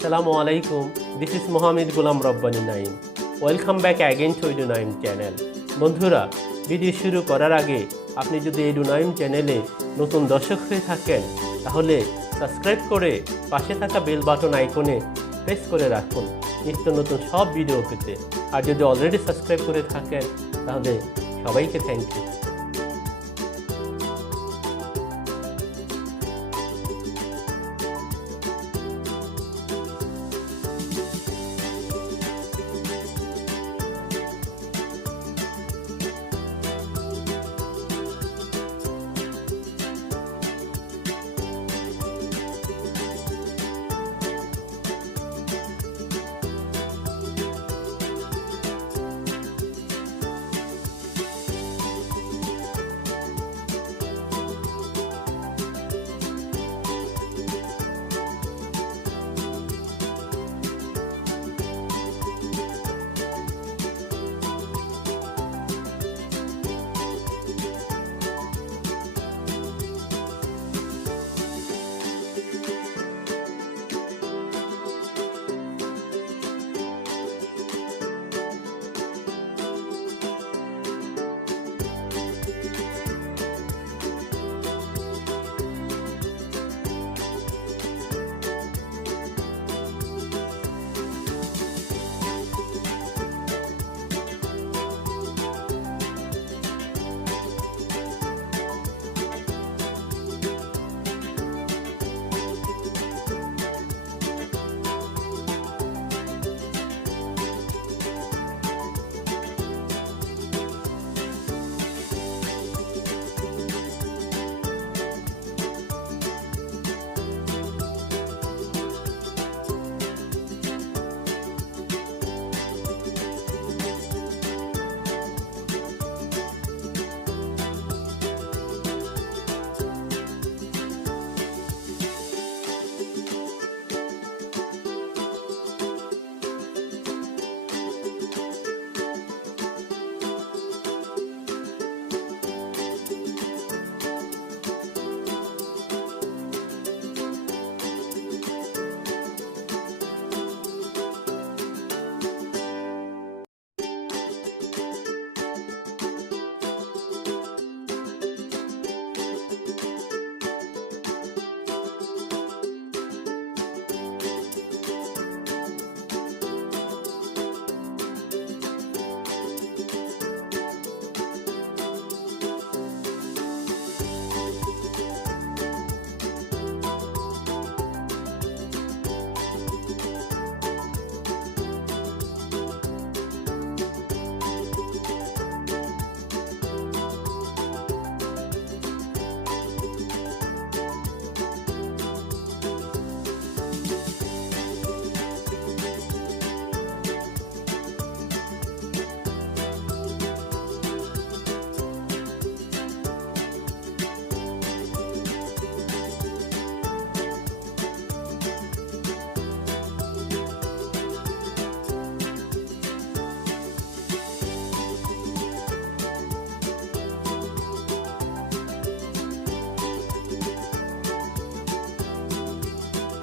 Assalamu alaikum. This is Mohammed Gulam Rabbani Naim. Welcome back again to Edu Naim channel. বন্ধুরা, ভিডিও শুরু করার আগে আপনি যদি Edu Naim চ্যানেলে নতুন দর্শক হয়ে থাকেন তাহলে সাবস্ক্রাইব করে পাশে থাকা বেল বাটন আইকনে প্রেস করে রাখুন নিত্য নতুন সব ভিডিও পেতে। আর যদি অলরেডি সাবস্ক্রাইব করে থাকেন তাহলে সবাইকে থ্যাংক ইউ।